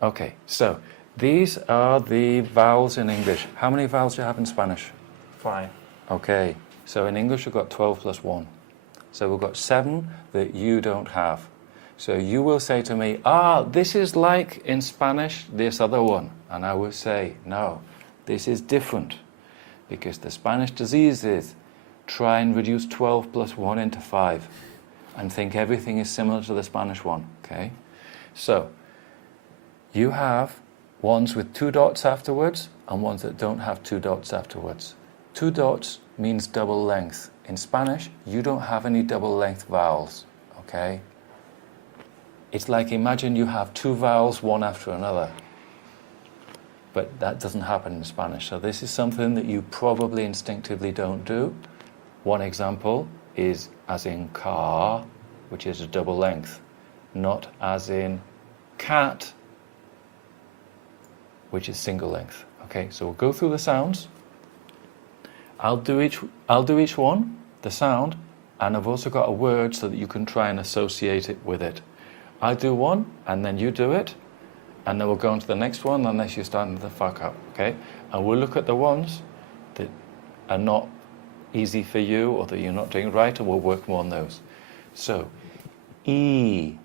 Okay, so these are the vowels in English. How many vowels do you have in Spanish? 5. Okay, so in English we've got 12 plus 1. So we've got 7 that you don't have. So you will say to me, this is like in Spanish, this other one. And I will say, no, this is different. Because the Spanish disease is try and reduce 12 plus 1 into 5 and think everything is similar to the Spanish one, okay? So you have ones with 2 dots afterwards and ones that don't have 2 dots afterwards. 2 dots means double length. In Spanish, you don't have any double length vowels, okay? It's like imagine you have 2 vowels, one after another. But that doesn't happen in Spanish. So this is something that you probably instinctively don't do. One example is as in car, which is a double length, not as in cat, which is single length. Okay, so we'll go through the sounds. I'll do each one, the sound, and I've also got a word so that you can try and associate it with it. I'll do one, and then you do it, and then we'll go on to the next one unless you're starting to fuck up, okay? And we'll look at the ones that are not easy for you or that you're not doing right, and we'll work more on those. So, sheet.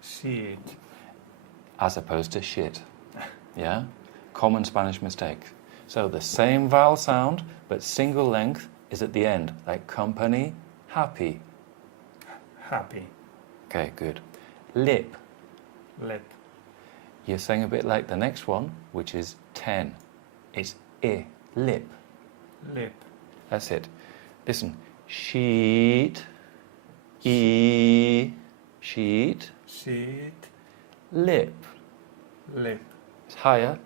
Sheet. As opposed to shit, yeah? Common Spanish mistake. So the same vowel sound, but single length is at the end, like company, happy. Happy. Okay, good. Lip. Lip. You're saying a bit like the next one, which is 10. It's lip. Lip. That's it. Listen, sheet, sheet, Sheet. lip. Lip. It's higher,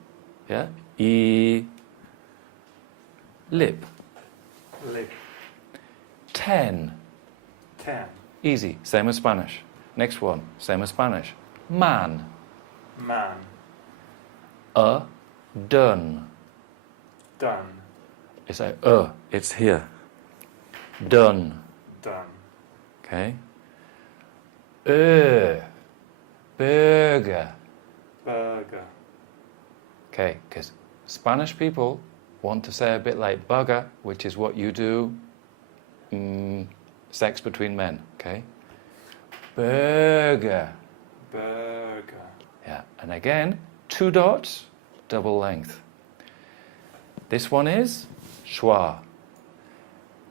yeah? Lip. Lip. 10. 10. Easy, same as Spanish. Next one, same as Spanish. Man. Man. Done. Done. It's like, it's here. Done. Done. Okay? Burger. Burger. Okay, because Spanish people want to say a bit like bugger, which is what you do, sex between men, okay? Burger. Burger. Yeah, and again, 2 dots, double length. This one is schwa.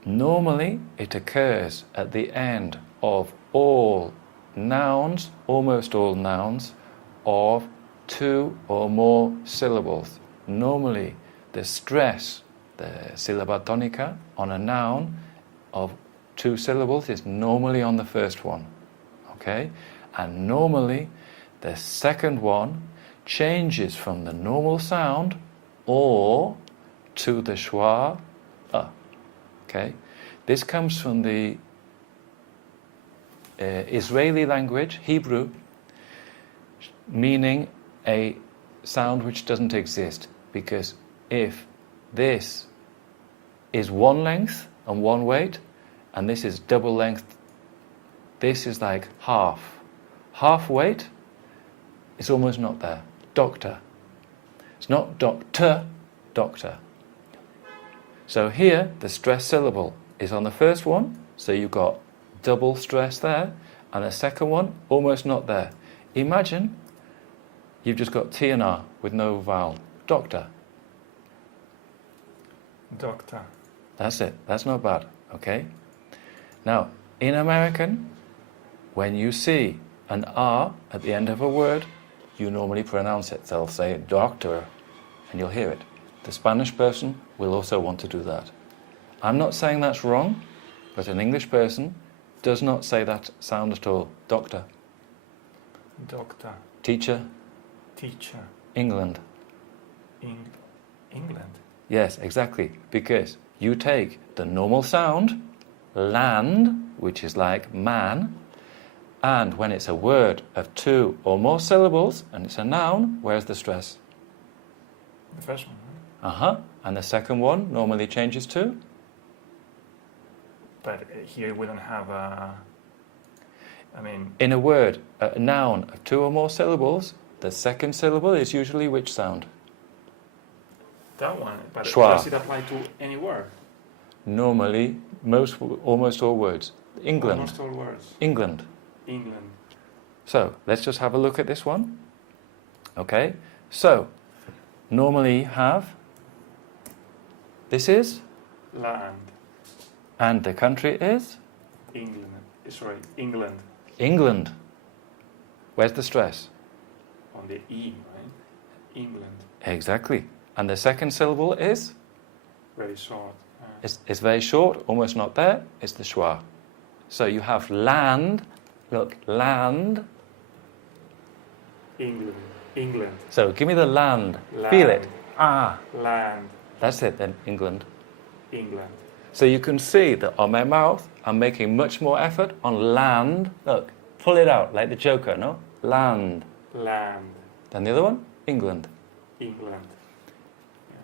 Normally, it occurs at the end of all nouns, almost all nouns, of 2 or more syllables. Normally, the stress, the sílaba tónica, on a noun of 2 syllables is normally on the first one, okay? And normally, the second one changes from the normal sound or to the schwa, okay? This comes from the Israeli language, Hebrew, meaning a sound which doesn't exist, because if this is one length and one weight, and this is double length, this is like half. Half weight is almost not there. Doctor. It's not doctor, doctor. So here, the stress syllable is on the first one, so you've got double stress there, and the second one, almost not there. Imagine you've just got T and R with no vowel. Doctor. Doctor. That's it. That's not bad, okay? Now, in American, when you see an R at the end of a word, you normally pronounce it. They'll say doctor, and you'll hear it. The Spanish person will also want to do that. I'm not saying that's wrong, but an English person does not say that sound at all. Doctor. Doctor. Teacher. Teacher. England. England. Yes, exactly. Because you take the normal sound, land, which is like man, and when it's a word of 2 or more syllables, and it's a noun, where's the stress? The first one, right? And the second one normally changes to? But here we don't have I mean, In a word, a noun of 2 or more syllables, the second syllable is usually which sound? that one. But Schwa. does it apply to any word? Normally, almost all words. England. Almost all words. England. England. So, let's just have a look at this one. Okay, so, normally you have, this is, Land. and the country is? England. Sorry, England. England. Where's the stress? On the E, right? England. Exactly. And the second syllable is? Very short. It's very short, almost not there. It's the schwa. So you have land. Look, land. England. England. So give me the land. Land. Feel it. Ah, Land. that's it then, England. England. So you can see that on my mouth, I'm making much more effort on land. Look, pull it out like the Joker, no? Land. Land. Then the other one, England. England.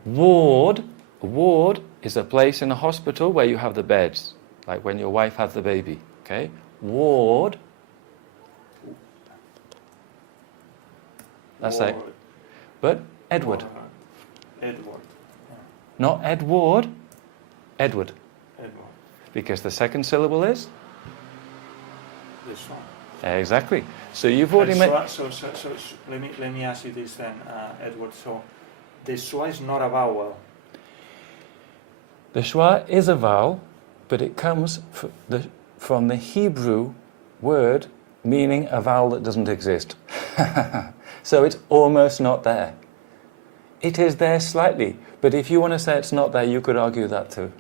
Ward. A ward is a place in a hospital where you have the beds, like when your wife has the baby. Okay? Ward. That's it. Ward. But Edward. Ward. Edward. Not Edward. Edward. Edward. Because the second syllable is? This one. Exactly. So you've already made... So let me ask you this then, Edward. So the schwa is not a vowel. The schwa is a vowel, but it comes from the Hebrew word meaning a vowel that doesn't exist. So it's almost not there. It is there slightly, but if you want to say it's not there, you could argue that too.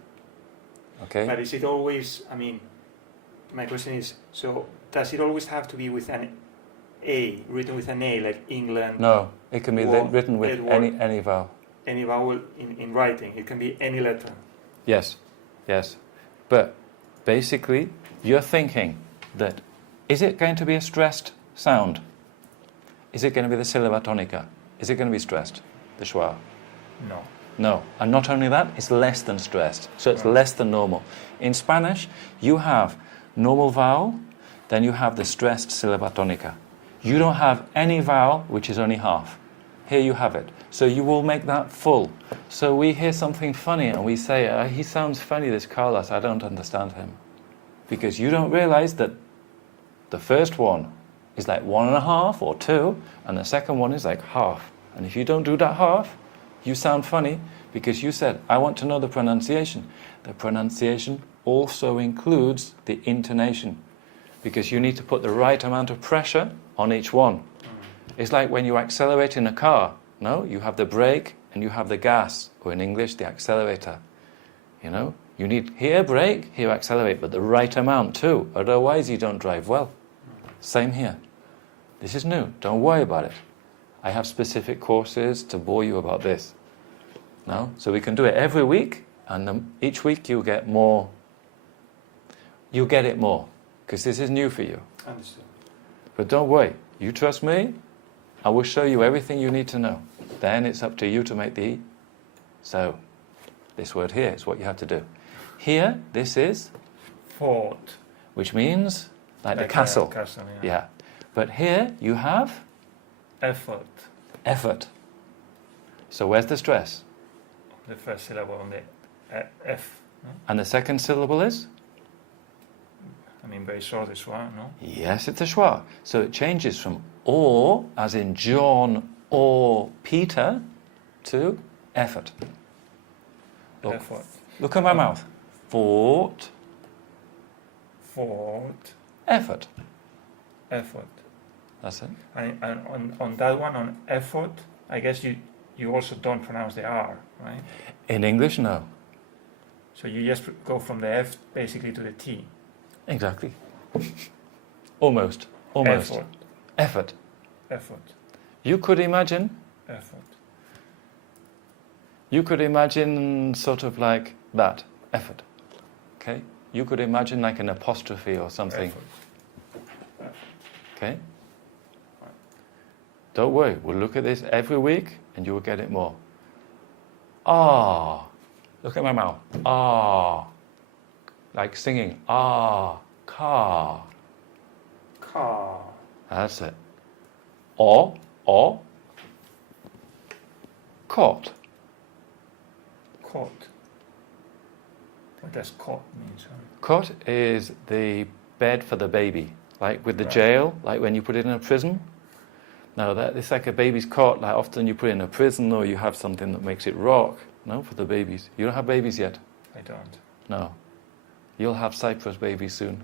Okay? But is it always, I mean, my question is, so does it always have to be with an A, written with an A, like England? No, it can be Ward, written with Edward. any vowel. Any vowel in writing. It can be any letter. Yes, yes. But basically, you're thinking that, is it going to be a stressed sound? Is it going to be the syllaba tonica? Is it going to be stressed, the schwa? No. No. And not only that, it's less than stressed. So it's Right. less than normal. In Spanish, you have normal vowel, then you have the stressed syllaba tonica. You don't have any vowel which is only half. Here you have it. So you will make that full. So we hear something funny and we say, he sounds funny, this Carlos, I don't understand him. Because you don't realize that the first one is like 1.5 or 2, and the second one is like half. And if you don't do that half, you sound funny because you said, I want to know the pronunciation. The pronunciation also includes the intonation because you need to put the right amount of pressure on each one. It's like when you accelerate in a car. No, you have the brake and you have the gas, or in English, the accelerator. You know, you need here brake, here accelerate, but the right amount too. Otherwise, you don't drive well. Same here. This is new. Don't worry about it. I have specific courses to bore you about this. No? So we can do it every week, and each week you'll get more. You'll get it more, because this is new for you. Understood. But don't worry. You trust me, I will show you everything you need to know. Then it's up to you to make the E. So, this word here is what you have to do. Here, this is, Fort. which means, like the Like a castle. castle, Yeah. But here, you have Effort. effort. So where's the stress? The first syllable on the F. No? And the second syllable is? I mean, very short this one, no? Yes, it's a schwa. So it changes from or, as in John or Peter, to effort. Look, Effort. look at my mouth. Fort, Fort. effort. Effort. That's it. And on that one, on effort, I guess you also don't pronounce the R, right? In English, no. So you just go from the F basically to the T. Exactly. Almost. Almost. Effort. Effort. Effort. You could imagine. Effort. You could imagine sort of like that. Effort. Okay? You could imagine like an apostrophe or something. Effort. Okay? Don't worry. We'll look at this every week and you will get it more. Ah. Look at my mouth. Ah. Like singing. Ah. Car. Car. That's it. Or, cot. Cot. What does cot mean, sorry? Cot is the bed for the baby, like with the Right. jail, like when you put it in a prison. No, it's like a baby's cot, like often you put it in a prison or you have something that makes it rock, no, for the babies. You don't have babies yet? I don't. No. You'll have Cyprus babies soon.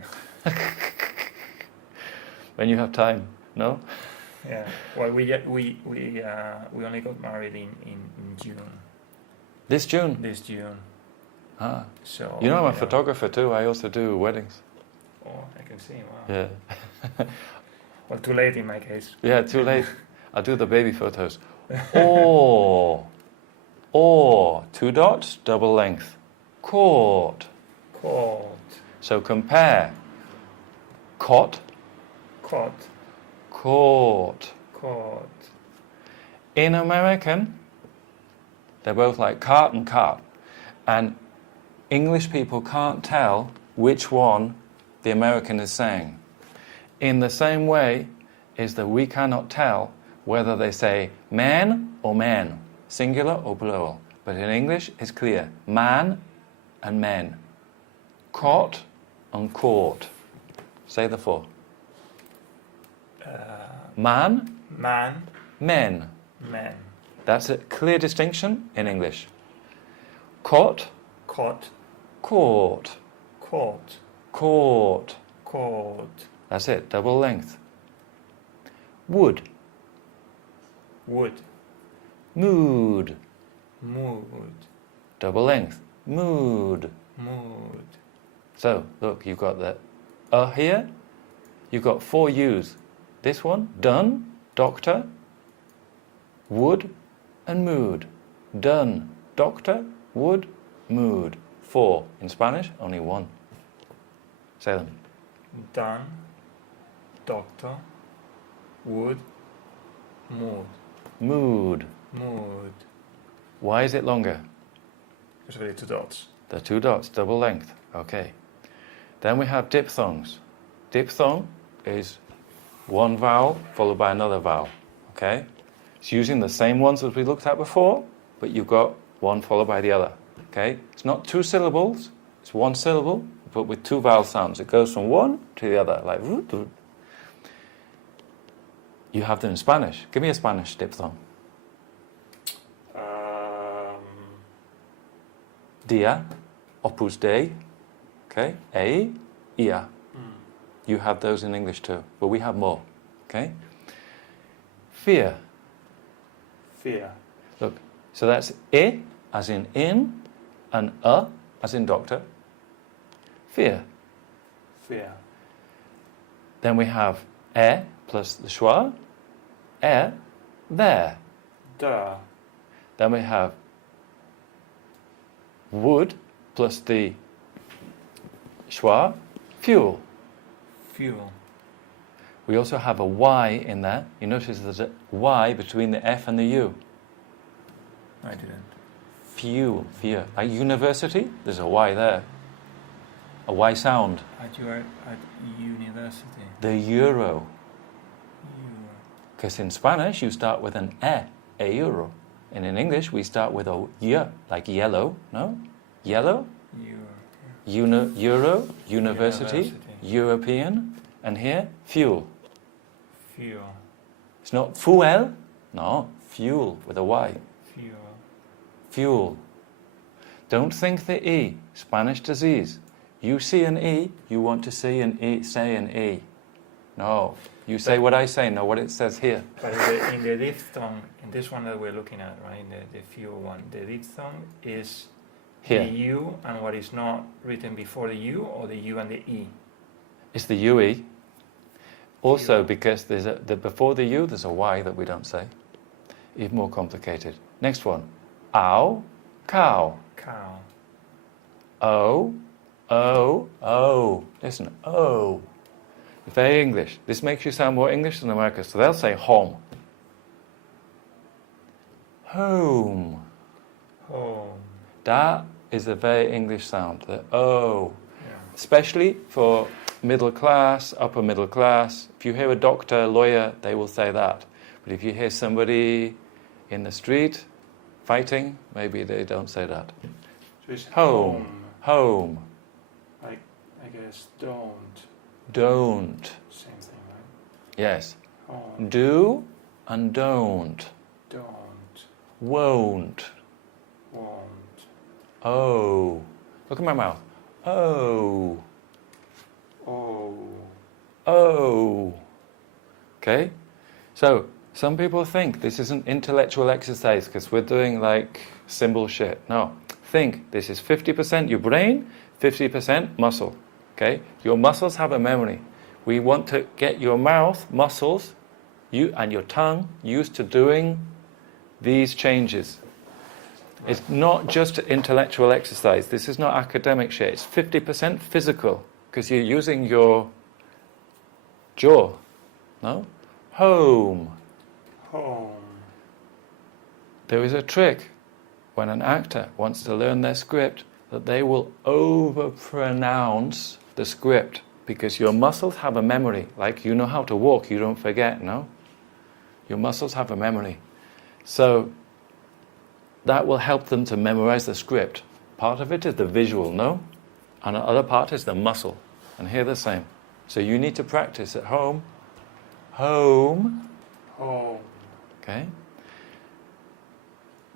When you have time, no? Yeah. Well, we only got married in June. This June? This June. Ah. So. You know I'm a photographer too, I also do weddings. Oh, I can see. Wow. Yeah. Well, too late in my case. Yeah, too late. I'll do the baby photos. Or, 2 dots, double length. Court. Court. So compare. Cot, Cot. court. Court. In American, they're both like cart and cart. And English people can't tell which one the American is saying. In the same way is that we cannot tell whether they say man or man, singular or plural. But in English, it's clear. Man and men. Cot and court. Say the 4. Man, Man. men. Man. That's a clear distinction in English. Cot, Cot. court. Court. Court. Court. That's it, double length. Wood, Wood. mood. Mood. Double length. Mood. Mood. So, look, you've got the here. You've got 4 U's. This one, done, doctor, wood, and mood. Done, doctor, wood, mood. 4. In Spanish, only 1. Say them. Done. Doctor. Wood. Mood. Mood. Mood. Why is it longer? Because we have 2 dots. The 2 dots, double length. Okay. Then we have diphthongs. Diphthong is 1 vowel followed by another vowel. Okay? It's using the same ones as we looked at before, but you've got one followed by the other. Okay? It's not 2 syllables, it's 1 syllable, but with 2 vowel sounds. It goes from one to the other, like root. You have them in Spanish. Give me a Spanish diphthong. Dia, opus dei, okay? A, ia. You have those in English too, but we have more, okay? Fear. Fear. Look, so that's I as in and as in doctor. Fear. Fear. Then we have plus the schwa, there. Duh. Then we have wood plus the schwa, fuel. Fuel. We also have a Y in there. You notice there's a Y between the F and the U. I didn't. Fuel, fear. Like university, there's a Y there. A Y sound. At university. The euro. Because in Spanish you start with an a euro. And in English we start with a y, like yellow, no? Yellow? Euro, university, European, and here, fuel. Fuel. It's not fuel, no, fuel with a Y. Fuel. Fuel. Don't think the E, Spanish disease. You see an E, you want to see an E, say an E. No, you say what I say, not what it says here. But in the diphthong, in this one that we're looking at, right, the fuel one, the diphthong is Here. the U and what is not written before the U, or the U and the E? It's the UE. Also, U. because there's before the U, there's a Y that we don't say. Even more complicated. Next one. Ow, cow. Cow. O. Listen, O. Very English. This makes you sound more English than America. So they'll say home. Home. Home. That is a very English sound. The O. Yeah. Especially for middle class, upper middle class. If you hear a doctor, lawyer, they will say that. But if you hear somebody in the street fighting, maybe they don't say that. So it's Home. Home. Like, I guess don't. Don't. Same thing, right? Yes. Home. Do and don't. Don't. Won't. Won't. Oh. Look at my mouth. Oh. Oh. Oh. Okay? So, some people think this is an intellectual exercise because we're doing like symbol shit. No. Think this is 50% your brain, 50% muscle. Okay? Your muscles have a memory. We want to get your mouth muscles, you and your tongue used to doing these changes. It's not just intellectual exercise. This is not academic shit. It's 50% physical because you're using your jaw. No? Home. Home. There is a trick when an actor wants to learn their script that they will overpronounce the script because your muscles have a memory. Like you know how to walk, you don't forget, no? Your muscles have a memory. So that will help them to memorize the script. Part of it is the visual, no? And the other part is the muscle. And here the same. So you need to practice at home. Home. Home. Okay.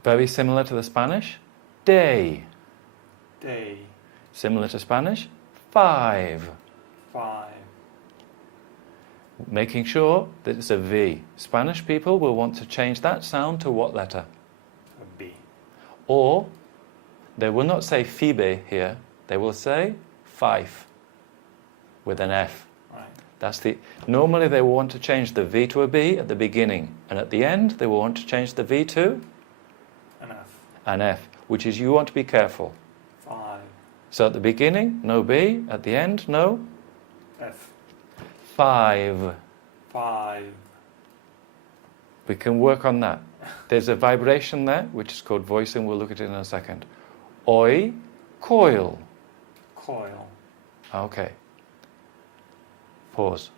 Very similar to the Spanish. Day. Day. Similar to Spanish. 5. 5. Making sure that it's a V. Spanish people will want to change that sound to what letter? A B. Or they will not say fibe here. They will say fife with an F. Right. That's the. Normally they will want to change the V to a B at the beginning, and at the end they will want to change the V to An F. an F, which is you want to be careful. 5. So at the beginning, no B. At the end, no F. 5. 5. We can work on that. There's a vibration there, which is called voicing. We'll look at it in a second. Oi, coil. Coil. Okay. Pause.